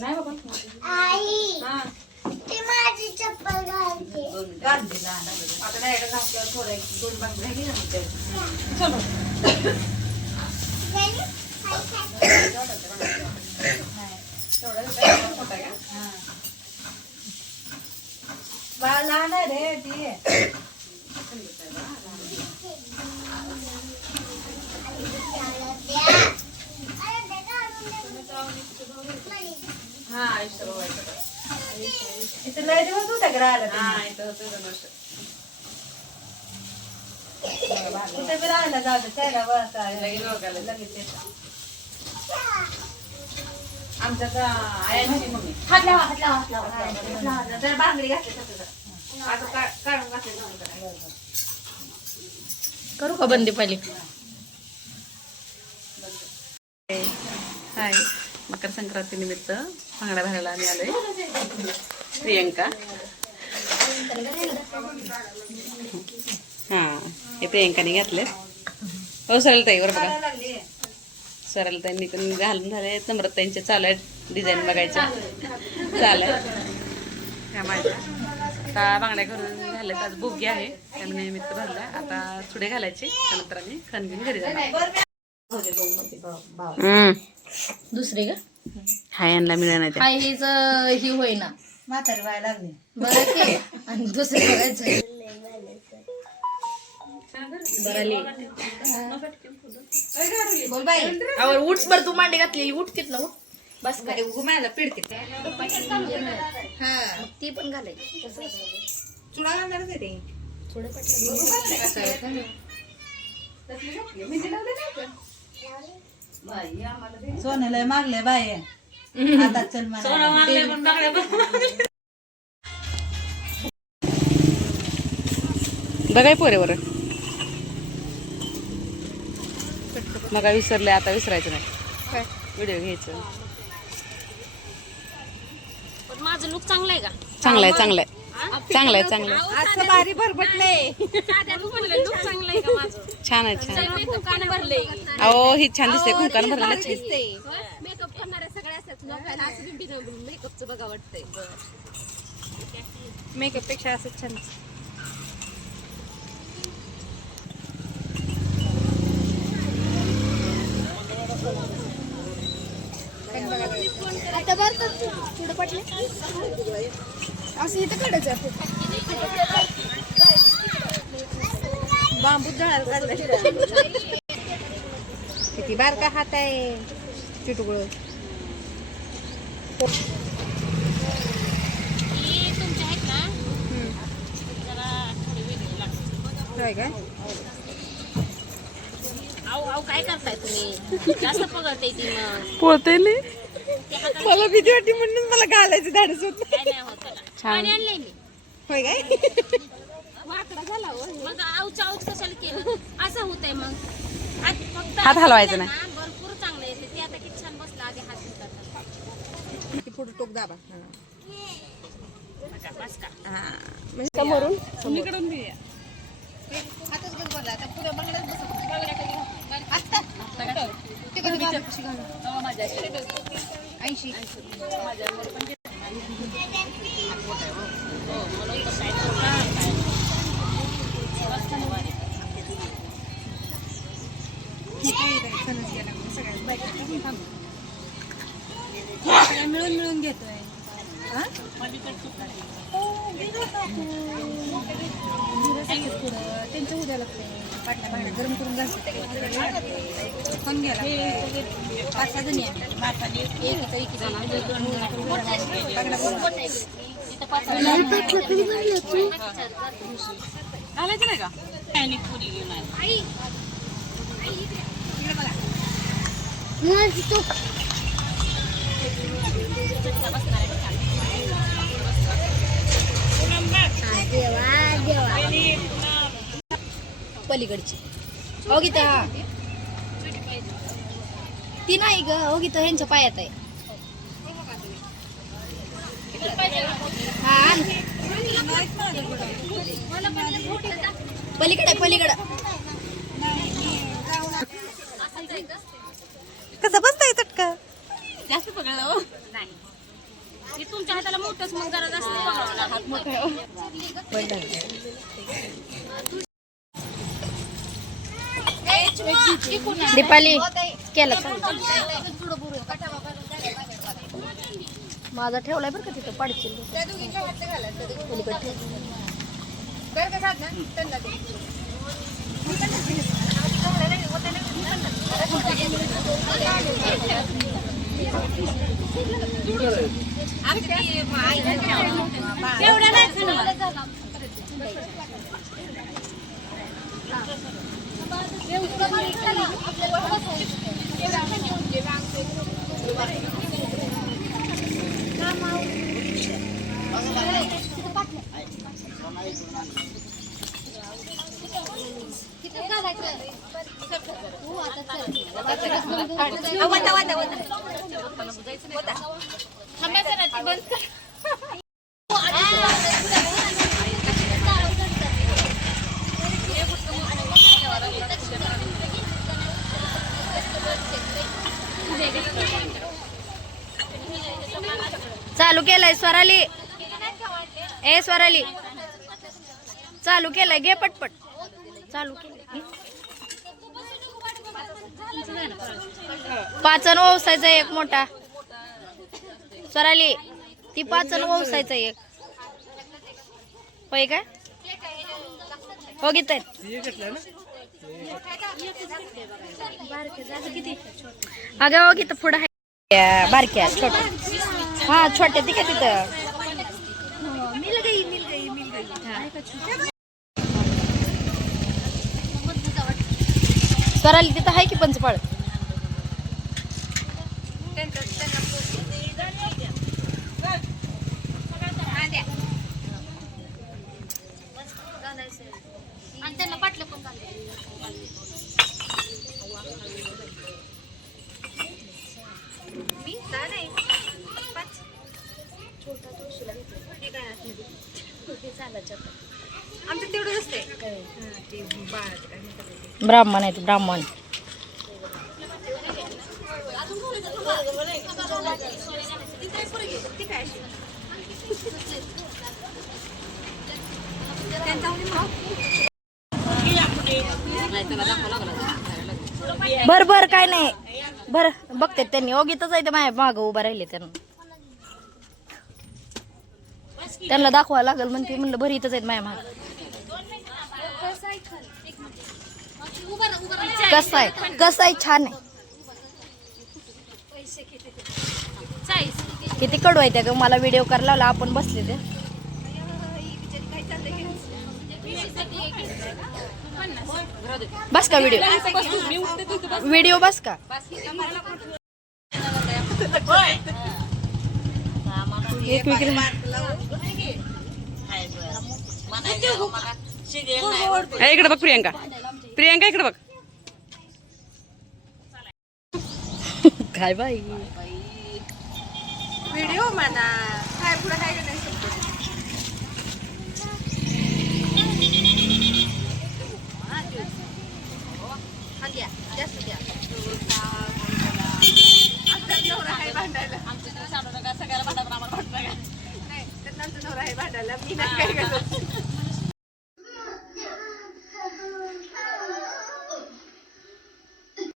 नाही बाबा ती माझी चप्पल घालते. आता डायरेक्ट घातल्यावर थोडं 2 बांगड्या घे ना. चलो बाळ लहान आहे रे ती. हा इथं लय दिवस होता का राहिला तुम्ही? इथं होतं 2 वर्ष. कुठे बी राहिला जाऊ दे त्याला वळता लगेच ओळखायला. लगेच येतं. आमच्यात आहे माझी मम्मी हात लावा. जर बांगडी घातली तर आता काढून घातले. करू का बंदी पहिली? हाय, मकर संक्रांती निमित्त भांगडा भरायला आम्ही आलोय. प्रियंका हा हे प्रियंकाने घातले. हो सरलताई बरोबर बघा. लागली. सरलताईंनी पण घालून झाले. नम्रताईंचे चालू आहे डिझाईन बघायचं चालू आहे. ह्या माझ्या आता बांगड्या करून झाल्या. आज बुग्गी आहे त्यामुळे निमित्त भरलाय. आता चुडे घालायचे त्यानंतर आम्ही खण घेऊन घरी जाणार. दुसरी का हाय यांना मिळणार नाही. हाय हीच ही होईना म्हातारी व्हायला लागली. बरं की आणि दुसरी बघायचं बोल बाई. आवर उठस बर तू मांडी घातलेली उठतीत ना. उठ बस काय घुमायला पिडते. हा ती पण घालायची. चुडा घालणार का ते? थोडं पटलं सोन्याला मागले बाय. आता चल बघाय पोरे बरं मग विसरले. आता विसरायचं नाही. व्हिडिओ घ्यायचं. पण माझं लुक चांगलं आहे का? चांगलाय चांगलाय चांगलाय चांगलाय. असं बारी भरभटले. साध्या लुक चांगलं आहे का माझं? छान आहे छान. दुकान भरले अहो ही छान दिसते. कुंकान भरलं मेकअप करणारे सगळे असतात लोकांना असं मेकअपचं बघा वाटतंय. मेकअप पेक्षा असं छान. आता बरं पुढे पटले असं इथं काढायचं. बांबू झाड किती बारका हात आहे. चिटुकळ तुमच्या आहेत ना जरा थोडी वेगळी लागते. काय अहो काय करताय तुम्ही? जास्त पकडते ती मग पोळते मला भीती वाटते म्हणून मला घालायचं धाडस होत. काय नाही होत त्याला. पाणी आणलंय मी. होय काय? वाकडा झाला मग आऊच कशाला केलं असं होतंय. मग फक्त हात हलवायचं नाही. भरपूर चांगलं येते ते. आता किती छान बसला आधी हात करतात. पुढे टोक दाबा. बस का समोरून हातच घेऊन बोलला. आता पुढे बंगल्यात बस. ते कधी घालू? 80. मिळून घेतोय. त्यांच्या उद्या लागतंय. पाटल्या भांड्या गरम करून घालतात. पण गेला 5-6 जणी घालायचं नाही का? पलीकडची हो गीता. ती नाही ग हो गीता ह्यांच्या पायात आहे. हा पलीकडे कसं बसताय चटका जास्त पकडलं हो नाही हे तुमच्या हाताला मोठंच मग जरा जास्त पकडावं लागेल. हात मोठा आहे हो. दीपाली केलं माझा ठेवलाय बरं का तिथं पाडशील एवढं नाही खाणार. चालू केलंय स्वराली ए स्वराली चालू केलंय घे पटपट चालू केलंय 5 ओवसायचा एक मोठा स्वराली ती 5 ओवसायचा एक होय काय हो घेत अगं हो घेत पुढं आहे बारक्या छोट्या हा छोट्या ती का तिथं स्वराली तिथं आहे की पंचपाळ त्यांना पाटलं पण आमचं तेवढं असते ब्राह्मण आहेत ब्राह्मण बर बर काय नाही बर बघते त्यांनी ओगीतच आहे ते माझ्या मागं उभा राहिले त्यांना दाखवा लागल म्हणते म्हणलं बरं इथंच आहेत माझ्या माग कसं आहे छान आहे किती कडू आहे त्या ग मला व्हिडिओ करायला लावला आपण बसले ते बस का व्हिडिओ बस का एक इकडे बघ प्रियंका प्रियंका इकडे बघ काय बाई व्हिडिओ म्हणा काय पुढे काय नाही भांडायला मी नाही काय